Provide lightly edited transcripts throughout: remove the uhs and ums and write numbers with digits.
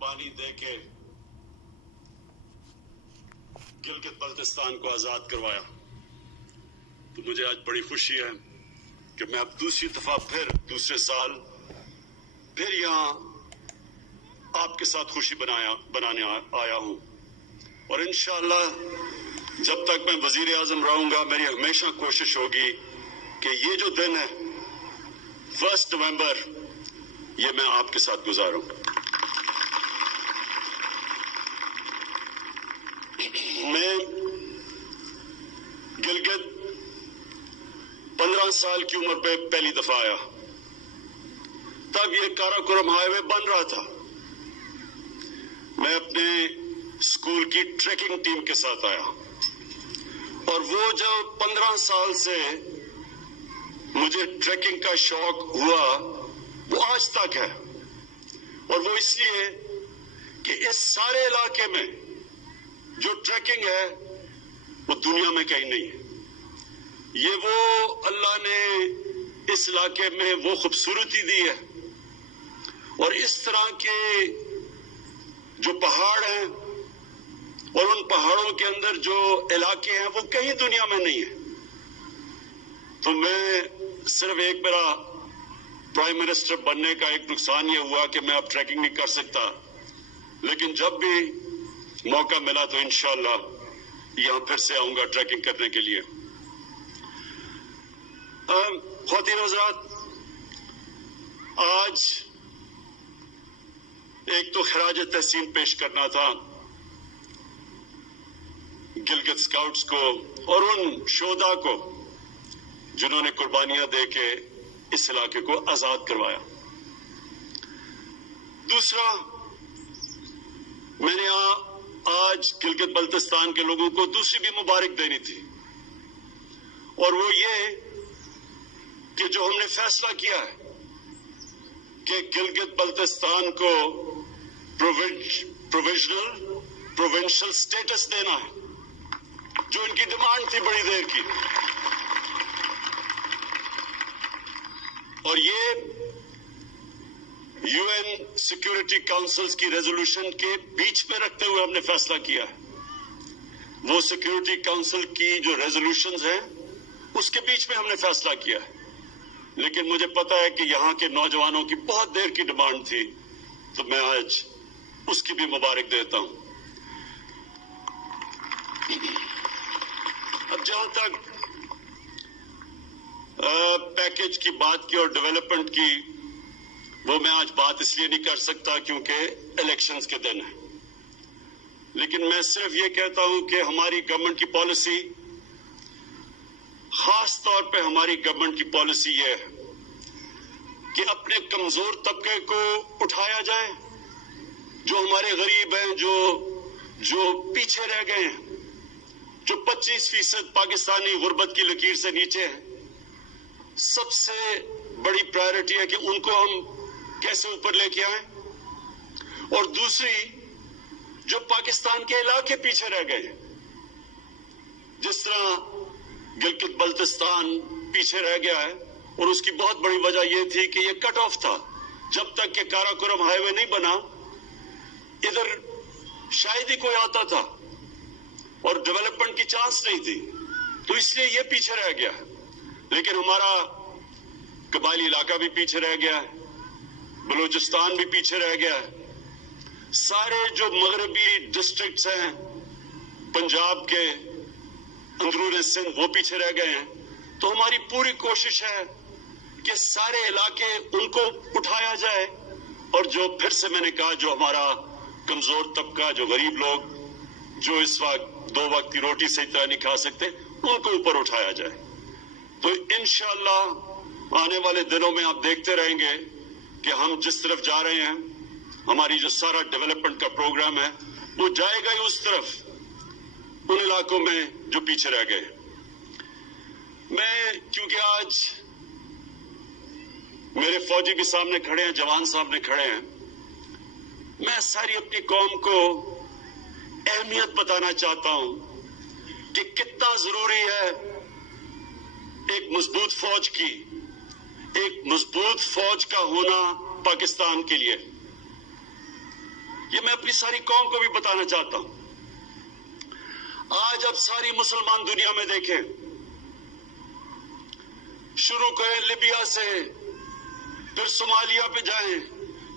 قربانی دے کے گلگت بلتستان کو آزاد کروایا، تو مجھے آج بڑی خوشی ہے کہ میں اب دوسری دفعہ پھر دوسرے سال پھر یہاں آپ کے ساتھ خوشی بنانے آیا ہوں، اور انشاءاللہ جب تک میں وزیر اعظم رہوں گا میری ہمیشہ کوشش ہوگی کہ یہ جو دن ہے 1 نومبر یہ میں آپ کے ساتھ گزاروں۔ میں گلگت 15 سال کی عمر پہ پہلی دفعہ آیا، تب یہ کاراکورم ہائی وے بن رہا تھا۔ میں اپنے اسکول کی ٹریکنگ ٹیم کے ساتھ آیا، اور وہ جو 15 سال سے مجھے ٹریکنگ کا شوق ہوا وہ آج تک ہے، اور وہ اس لیے کہ اس سارے علاقے میں جو ٹریکنگ ہے وہ دنیا میں کہیں نہیں ہے۔ یہ وہ اللہ نے اس علاقے میں وہ خوبصورتی دی ہے، اور اس طرح کے جو پہاڑ ہیں اور ان پہاڑوں کے اندر جو علاقے ہیں وہ کہیں دنیا میں نہیں ہے۔ تو میں صرف ایک میرا پرائم منسٹر بننے کا ایک نقصان یہ ہوا کہ میں اب ٹریکنگ نہیں کر سکتا، لیکن جب بھی موقع ملا تو انشاءاللہ یہاں پھر سے آؤں گا ٹریکنگ کرنے کے لیے۔ خواتین حضرات، آج ایک تو خراج تحسین پیش کرنا تھا گلگت اسکاؤٹس کو اور ان شہداء کو جنہوں نے قربانیاں دے کے اس علاقے کو آزاد کروایا۔ دوسرا، میں نے آج گلگت بلتستان کے لوگوں کو دوسری بھی مبارک دینی تھی، اور وہ یہ کہ جو ہم نے فیصلہ کیا ہے کہ گلگت بلتستان کو پروونشل سٹیٹس دینا ہے، جو ان کی ڈیمانڈ تھی بڑی دیر کی، اور یہ UN سیکورٹی کاؤنسلز کی ریزولوشن کے بیچ میں رکھتے ہوئے ہم نے فیصلہ کیا ہے۔ وہ سیکورٹی کاؤنسل کی جو ریزولوشنز ہیں اس کے بیچ میں ہم نے فیصلہ کیا ہے، لیکن مجھے پتا ہے کہ یہاں کے نوجوانوں کی بہت دیر کی ڈیمانڈ تھی، تو میں آج اس کی بھی مبارک دیتا ہوں۔ اب جہاں تک پیکج کی بات کی اور ڈیولپمنٹ کی، وہ میں آج بات اس لیے نہیں کر سکتا کیونکہ الیکشنز کے دن ہیں، لیکن میں صرف یہ کہتا ہوں کہ ہماری گورنمنٹ کی پالیسی، خاص طور پہ ہماری گورنمنٹ کی پالیسی یہ ہے کہ اپنے کمزور طبقے کو اٹھایا جائے، جو ہمارے غریب ہیں، جو پیچھے رہ گئے ہیں، جو 25% پاکستانی غربت کی لکیر سے نیچے ہیں۔ سب سے بڑی پرائیورٹی ہے کہ ان کو ہم کیسے اوپر لے کے آئیں، اور دوسری جو پاکستان کے علاقے پیچھے رہ گئے ہیں، جس طرح گلگت بلتستان پیچھے رہ گیا ہے، اور اس کی بہت بڑی وجہ یہ تھی کہ یہ کٹ آف تھا۔ جب تک کہ کاراکورم ہائی وے نہیں بنا ادھر شاید ہی کوئی آتا تھا اور ڈیولپمنٹ کی چانس نہیں تھی، تو اس لیے یہ پیچھے رہ گیا ہے۔ لیکن ہمارا قبائلی علاقہ بھی پیچھے رہ گیا ہے، بلوچستان بھی پیچھے رہ گیا ہے، سارے جو مغربی ڈسٹرکٹس ہیں پنجاب کے اندرون سندھ وہ پیچھے رہ گئے ہیں۔ تو ہماری پوری کوشش ہے کہ سارے علاقے ان کو اٹھایا جائے، اور جو پھر سے میں نے کہا جو ہمارا کمزور طبقہ، جو غریب لوگ، جو اس وقت 2 وقت کی روٹی صحیح طرح نہیں کھا سکتے، ان کو اوپر اٹھایا جائے۔ تو انشاءاللہ آنے والے دنوں میں آپ دیکھتے رہیں گے کہ ہم جس طرف جا رہے ہیں، ہماری جو سارا ڈیولپمنٹ کا پروگرام ہے وہ جائے گا ہی اس طرف، ان علاقوں میں جو پیچھے رہ گئے۔ میں کیونکہ آج میرے فوجی بھی سامنے کھڑے ہیں، جوان سامنے کھڑے ہیں، میں ساری اپنی قوم کو اہمیت بتانا چاہتا ہوں کہ کتنا ضروری ہے ایک مضبوط فوج کی، ایک مضبوط فوج کا ہونا پاکستان کے لیے۔ یہ میں اپنی ساری قوم کو بھی بتانا چاہتا ہوں. آج اب ساری مسلمان دنیا میں دیکھیں, شروع کریں لیبیا سے, پھر صومالیہ پہ جائیں,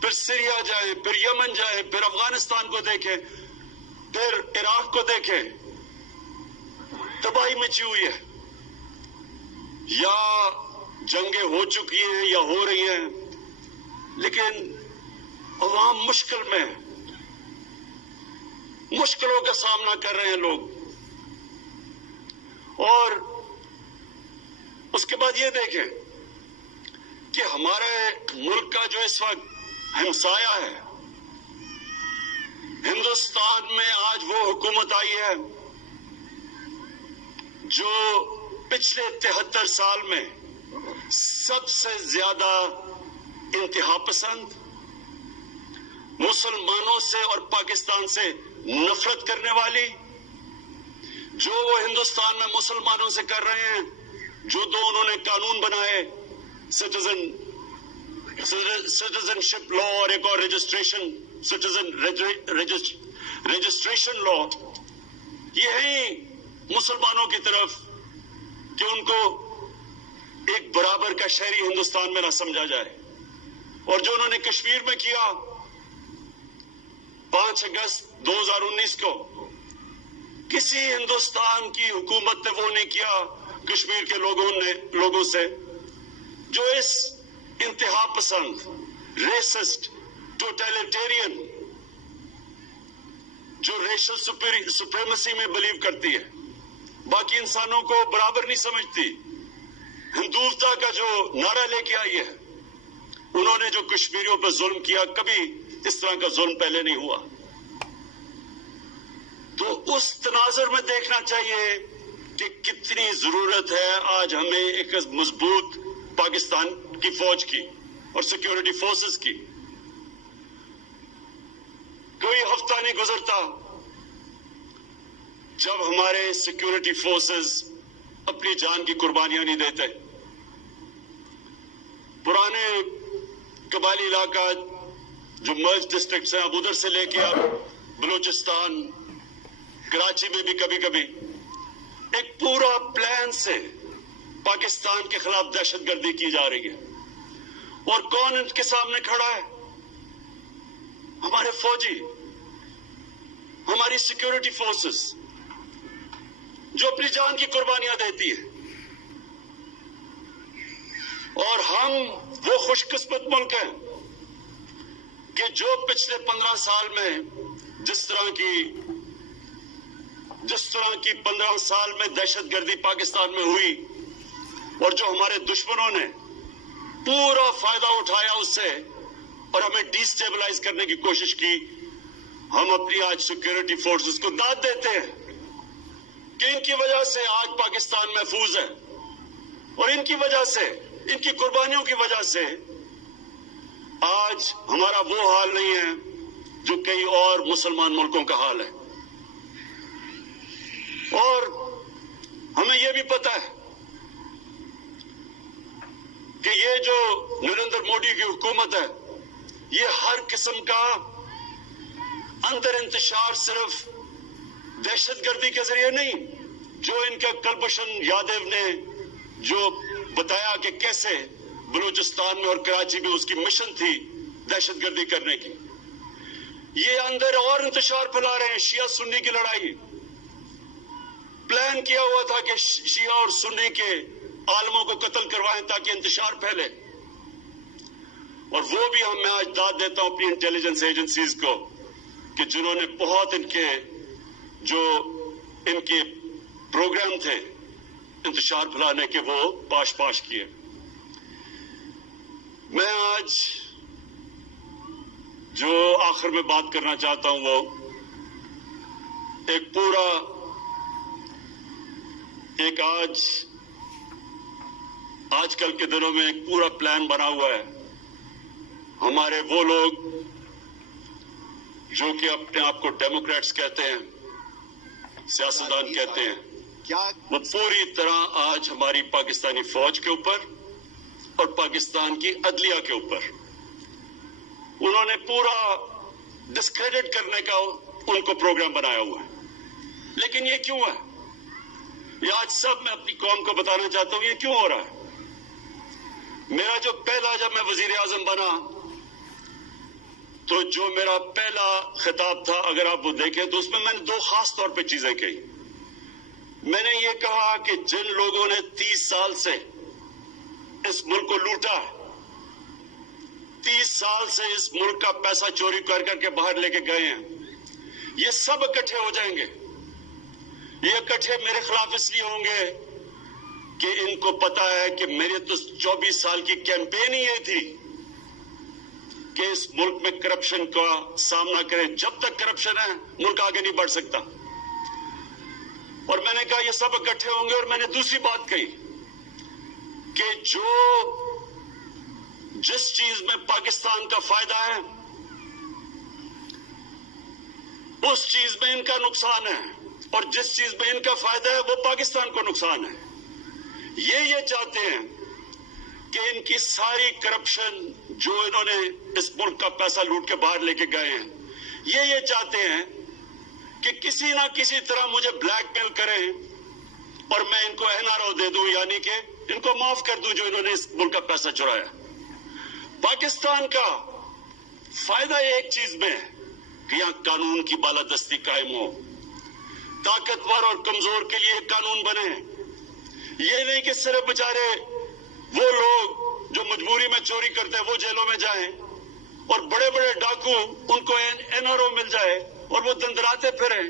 پھر سیریا جائیں, پھر یمن جائیں, پھر افغانستان کو دیکھیں, پھر عراق کو دیکھیں, تباہی مچی ہوئی ہے. یا جنگیں ہو چکی ہیں یا ہو رہی ہیں, لیکن عوام مشکل میں, مشکلوں کا سامنا کر رہے ہیں لوگ. اور اس کے بعد یہ دیکھیں کہ ہمارے ملک کا جو اس وقت ہمسایہ ہے, ہندوستان میں آج وہ حکومت آئی ہے جو پچھلے 73 سال میں سب سے زیادہ انتہا پسند, مسلمانوں سے اور پاکستان سے نفرت کرنے والی, جو وہ ہندوستان میں مسلمانوں سے کر رہے ہیں, جو دو انہوں نے قانون بنائے, سٹیزن شپ لا اور ایک اور رجسٹریشن لا, یہی مسلمانوں کی طرف کہ ان کو ایک برابر کا شہری ہندوستان میں نہ سمجھا جائے. اور جو انہوں نے کشمیر میں کیا 5 اگست 2019 کو, کسی ہندوستان کی حکومت نے وہ نہیں کیا کشمیر کے لوگوں سے جو اس انتہا پسند, ریسسٹ, ٹوٹیلیٹیرین, جو ریشل سپریمیسی میں بلیو کرتی ہے, باقی انسانوں کو برابر نہیں سمجھتی, ہندوتا کا جو نعرہ لے کے آئی ہے. انہوں نے جو کشمیریوں پر ظلم کیا, کبھی اس طرح کا ظلم پہلے نہیں ہوا. تو اس تناظر میں دیکھنا چاہیے کہ کتنی ضرورت ہے آج ہمیں ایک مضبوط پاکستان کی فوج کی اور سیکیورٹی فورسز کی. کوئی ہفتہ نہیں گزرتا جب ہمارے سیکیورٹی فورسز اپنی جان کی قربانیاں نہیں دیتے. پرانے قبائلی علاقہ جو مرج ڈسٹرکٹس ہیں, اب ادھر سے لے کے اب بلوچستان, کراچی میں بھی کبھی کبھی ایک پورا پلان سے پاکستان کے خلاف دہشت گردی کی جا رہی ہے. اور کون ان کے سامنے کھڑا ہے؟ ہمارے فوجی, ہماری سیکیورٹی فورسز جو اپنی جان کی قربانیاں دیتی ہے. اور ہم وہ خوش قسمت ملک ہیں کہ جو پچھلے 15 سال میں جس طرح کی 15 سال میں دہشت گردی پاکستان میں ہوئی, اور جو ہمارے دشمنوں نے پورا فائدہ اٹھایا اس سے اور ہمیں ڈی سٹیبلائز کرنے کی کوشش کی, ہم اپنی آج سیکیورٹی فورسز کو داد دیتے ہیں کہ ان کی وجہ سے آج پاکستان محفوظ ہے, اور ان کی وجہ سے, ان کی قربانیوں کی وجہ سے آج ہمارا وہ حال نہیں ہے جو کئی اور مسلمان ملکوں کا حال ہے. اور ہمیں یہ بھی پتا ہے کہ یہ جو نریندر مودی کی حکومت ہے, یہ ہر قسم کا اندر انتشار صرف دہشت گردی کے ذریعے نہیں, جو ان کا کلبھوشن یادو نے جو بتایا کہ کیسے بلوچستان میں اور کراچی میں اس کی مشن تھی دہشت گردی کرنے کی, یہ اندر اور انتشار پھیلا رہے ہیں. شیعہ سنی کی لڑائی پلان کیا ہوا تھا کہ شیعہ اور سنی کے عالموں کو قتل کروائیں تاکہ انتشار پھیلے. اور وہ بھی میں آج داد دیتا ہوں اپنی انٹیلیجنس ایجنسیز کو کہ جنہوں نے بہت ان کے پروگرام تھے انتشار پھیلانے کے, وہ پاش کیے. میں آج جو آخر میں بات کرنا چاہتا ہوں وہ آج کل کے دنوں میں ایک پورا پلان بنا ہوا ہے. ہمارے وہ لوگ جو کہ اپنے آپ کو ڈیموکریٹس کہتے ہیں, سیاستدان کہتے ہیں, وہ پوری طرح آج ہماری پاکستانی فوج کے اوپر اور پاکستان کی عدلیہ کے اوپر انہوں نے پورا ڈسکریڈٹ کرنے کا ان کو پروگرام بنایا ہوا ہے. لیکن یہ کیوں ہے؟ یہ آج سب میں اپنی قوم کو بتانا چاہتا ہوں یہ کیوں ہو رہا ہے. میرا جو پہلا جب میں وزیر اعظم بنا تو جو میرا پہلا خطاب تھا اگر آپ وہ دیکھیں تو اس میں نے دو خاص طور پہ چیزیں کہی. میں نے یہ کہا کہ جن لوگوں نے 30 سال سے اس ملک کو لوٹا، 30 سال سے اس ملک کا پیسہ چوری کر کر کے باہر لے کے گئے ہیں، یہ سب اکٹھے ہو جائیں گے. یہ اکٹھے میرے خلاف اس لیے ہوں گے کہ ان کو پتا ہے کہ میری تو 24 سال کی کیمپین ہی یہ تھی کہ اس ملک میں کرپشن کا سامنا کریں. جب تک کرپشن ہے ملک آگے نہیں بڑھ سکتا. اور میں نے کہا یہ سب اکٹھے ہوں گے. اور میں نے دوسری بات کہی کہ جس چیز میں پاکستان کا فائدہ ہے اس چیز میں ان کا نقصان ہے، اور جس چیز میں ان کا فائدہ ہے وہ پاکستان کو نقصان ہے. یہ چاہتے ہیں کہ ان کی ساری کرپشن جو انہوں نے اس ملک کا پیسہ لوٹ کے باہر لے کے گئے ہیں، یہ چاہتے ہیں کہ کسی نہ کسی طرح مجھے بلیک میل کریں اور میں ان کو NRO دے دوں، یعنی کہ ان کو معاف کر دوں جو انہوں نے اس ملک کا پیسہ چرایا. پاکستان کا فائدہ ایک چیز میں ہے کہ یہاں قانون کی بالادستی قائم ہو، طاقتور اور کمزور کے لیے قانون بنے. یہ نہیں کہ صرف بیچارے وہ لوگ جو مجبوری میں چوری کرتے ہیں وہ جیلوں میں جائیں اور بڑے بڑے ڈاکو ان کو NRO مل جائے اور وہ دندراتے پھریں،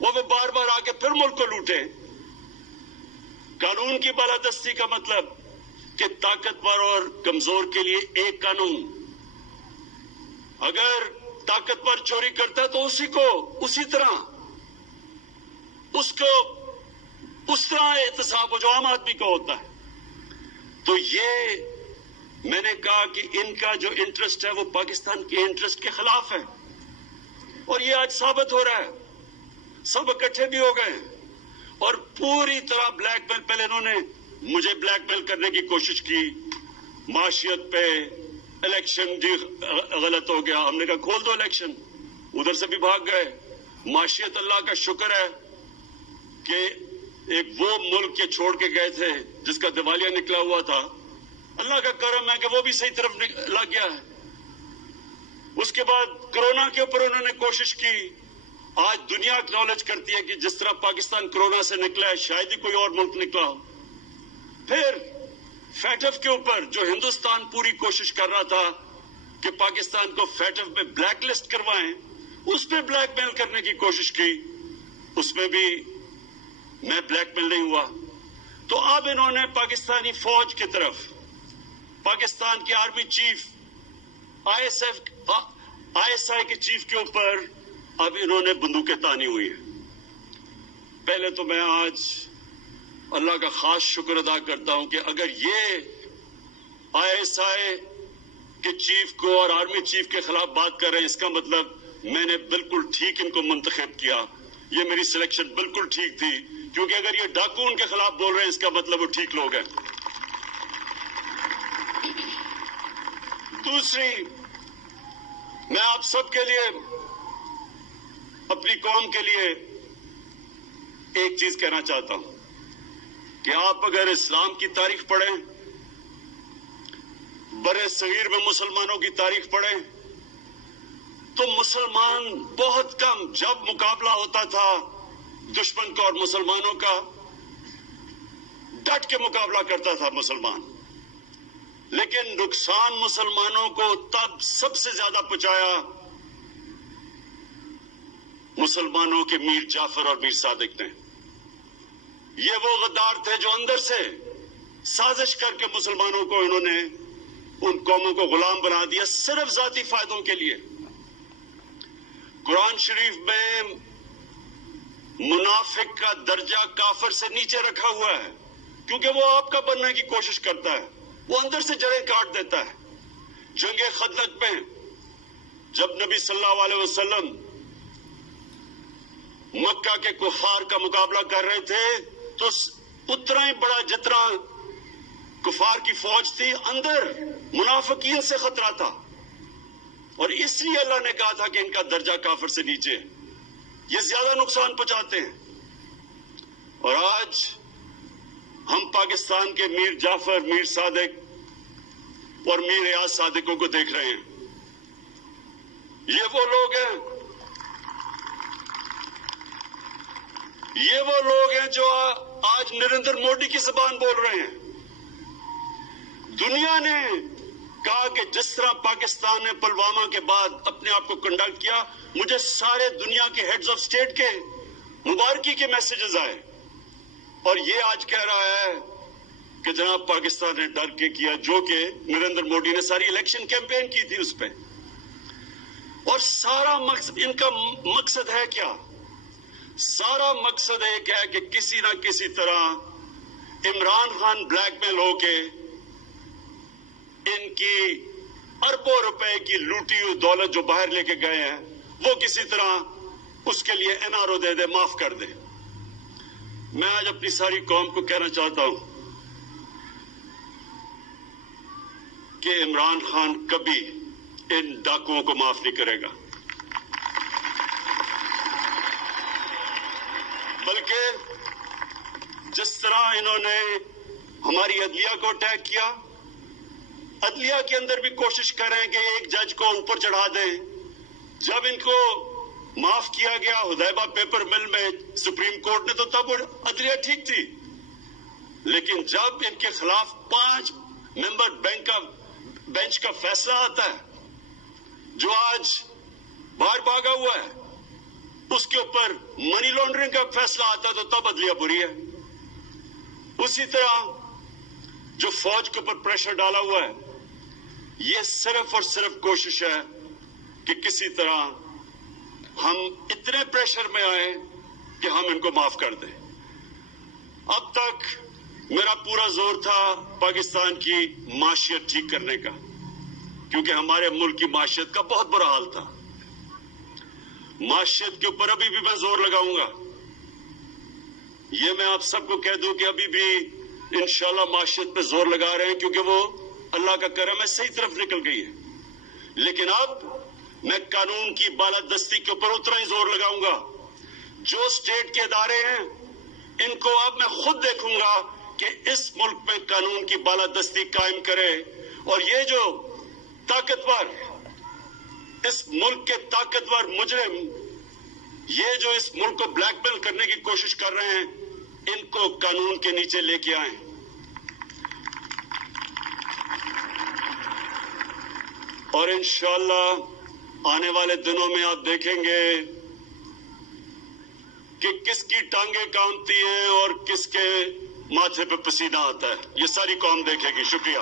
وہ بار بار آ کے پھر ملک کو لوٹیں. قانون کی بالادستی کا مطلب کہ طاقتور اور کمزور کے لیے ایک قانون. اگر طاقتور چوری کرتا ہے تو اسی طرح احتساب ہو جو عام آدمی کو ہوتا ہے. تو یہ میں نے کہا کہ ان کا جو انٹرسٹ ہے وہ پاکستان کے انٹرسٹ کے خلاف ہے، اور یہ آج ثابت ہو رہا ہے. سب اکٹھے بھی ہو گئے اور پوری طرح بلیک میل. پہلے انہوں نے مجھے بلیک میل کرنے کی کوشش کی معاشیت پہ، الیکشن جی غلط ہو گیا، ہم نے کہا کھول دو الیکشن، ادھر سے بھی بھاگ گئے. معاشیت اللہ کا شکر ہے کہ ایک وہ ملک کے چھوڑ کے گئے تھے جس کا دیوالیہ نکلا ہوا تھا، اللہ کا کرم ہے کہ وہ بھی صحیح طرف لگ گیا ہے. اس کے بعد کرونا کے اوپر انہوں نے کوشش کی. آج دنیا اکنالج کرتی ہے کہ جس طرح پاکستان کرونا سے نکلا ہے شاید ہی کوئی اور ملک نکلا ہو. پھر فیٹف کے اوپر جو ہندوستان پوری کوشش کر رہا تھا کہ پاکستان کو فیٹف میں بلیک لسٹ کروائیں، اس پہ بلیک میل کرنے کی کوشش کی، اس میں بھی میں بلیک میل نہیں ہوا. تو اب انہوں نے پاکستانی فوج کی طرف، پاکستان کی آرمی چیف، ISI کے چیف کے اوپر اب انہوں نے بندوقیں تانی ہوئی ہیں. پہلے تو میں آج اللہ کا خاص شکر ادا کرتا ہوں کہ اگر یہ ISI کے چیف کو اور آرمی چیف کے خلاف بات کر رہے ہیں، اس کا مطلب میں نے بالکل ٹھیک ان کو منتخب کیا. یہ میری سلیکشن بالکل ٹھیک تھی، کیونکہ اگر یہ ڈاکو ان کے خلاف بول رہے ہیں اس کا مطلب وہ ٹھیک لوگ ہیں. دوسری، میں آپ سب کے لیے، اپنی قوم کے لیے ایک چیز کہنا چاہتا ہوں کہ آپ اگر اسلام کی تاریخ پڑھیں، برے صغیر میں مسلمانوں کی تاریخ پڑھیں، تو مسلمان بہت کم، جب مقابلہ ہوتا تھا دشمن کا اور مسلمانوں کا، ڈٹ کے مقابلہ کرتا تھا مسلمان. لیکن نقصان مسلمانوں کو تب سب سے زیادہ پہنچایا مسلمانوں کے میر جعفر اور میر صادق نے. یہ وہ غدار تھے جو اندر سے سازش کر کے مسلمانوں کو انہوں نے ان قوموں کو غلام بنا دیا صرف ذاتی فائدوں کے لیے. قرآن شریف میں منافق کا درجہ کافر سے نیچے رکھا ہوا ہے، کیونکہ وہ آپ کا بننے کی کوشش کرتا ہے، وہ اندر سے جڑیں کاٹ دیتا ہے. جنگ خندق میں جب نبی صلی اللہ علیہ وسلم مکہ کے کفار کا مقابلہ کر رہے تھے تو اتنا ہی بڑا جتنا کفار کی فوج تھی، اندر منافقین سے خطرہ تھا. اور اس لیے اللہ نے کہا تھا کہ ان کا درجہ کافر سے نیچے ہے، یہ زیادہ نقصان پہنچاتے ہیں۔ اور آج ہم پاکستان کے میر جعفر، میر صادق اور میر ریاض صادقوں کو دیکھ رہے ہیں۔ یہ وہ لوگ ہیں جو آج نریندر مودی کی زبان بول رہے ہیں۔ دنیا نے کہا کہ جس طرح پاکستان نے پلوامہ کے بعد اپنے آپ کو کنڈکٹ کیا، مجھے سارے دنیا کے ہیڈز آف سٹیٹ کے مبارکی کے میسیجز آئے، اور یہ آج کہہ رہا ہے کہ جناب پاکستان نے ڈر کے کیا، جو کہ نریندر مودی نے ساری الیکشن کیمپین کی تھی اس پہ۔ اور سارا مقصد ان کا مقصد ہے کیا؟ سارا مقصد ایک ہے کہ کسی نہ کسی طرح عمران خان بلیک میل ہو کے ان کی اربوں روپے کی لوٹی ہوئی دولت جو باہر لے کے گئے ہیں، وہ کسی طرح اس کے لیے NRO دے دے، معاف کر دے۔ میں آج اپنی ساری قوم کو کہنا چاہتا ہوں کہ عمران خان کبھی ان ڈاکوؤں کو معاف نہیں کرے گا، بلکہ جس طرح انہوں نے ہماری عدلیہ کو اٹیک کیا، عدلیہ کے اندر بھی کوشش کریں کہ ایک جج کو اوپر چڑھا دیں۔ جب ان کو معاف کیا گیا حدیبہ پیپر مل میں سپریم کورٹ نے، تو تب عدلیہ ٹھیک تھی، لیکن جب ان کے خلاف 5 ممبر بینچ کا فیصلہ آتا ہے جو آج باہر بھاگا ہوا ہے، اس کے اوپر منی لانڈرنگ کا فیصلہ آتا ہے، تو تب عدلیہ بری ہے۔ اسی طرح جو فوج کے اوپر پریشر ڈالا ہوا ہے، یہ صرف اور صرف کوشش ہے کہ کسی طرح ہم اتنے پریشر میں آئیں کہ ہم ان کو معاف کر دیں۔ اب تک میرا پورا زور تھا پاکستان کی معیشت ٹھیک کرنے کا، کیونکہ ہمارے ملک کی معیشت کا بہت برا حال تھا۔ معیشت کے اوپر ابھی بھی میں زور لگاؤں گا۔ یہ میں آپ سب کو کہہ دوں کہ ابھی بھی انشاءاللہ معیشت پہ زور لگا رہے ہیں، کیونکہ وہ اللہ کا کرم ہے صحیح طرف نکل گئی ہے۔ لیکن اب میں قانون کی بالادستی کے اوپر اتنا ہی زور لگاؤں گا۔ جو اسٹیٹ کے ادارے ہیں، ان کو اب میں خود دیکھوں گا کہ اس ملک میں قانون کی بالادستی قائم کرے، اور یہ جو طاقتور، اس ملک کے طاقتور مجرم، یہ جو اس ملک کو بلیک میل کرنے کی کوشش کر رہے ہیں، ان کو قانون کے نیچے لے کے آئیں۔ اور انشاءاللہ آنے والے دنوں میں آپ دیکھیں گے کہ کس کی ٹانگیں کامتی ہیں اور کس کے ماتھے پہ پسینہ آتا ہے۔ یہ ساری قوم دیکھے گی۔ شکریہ۔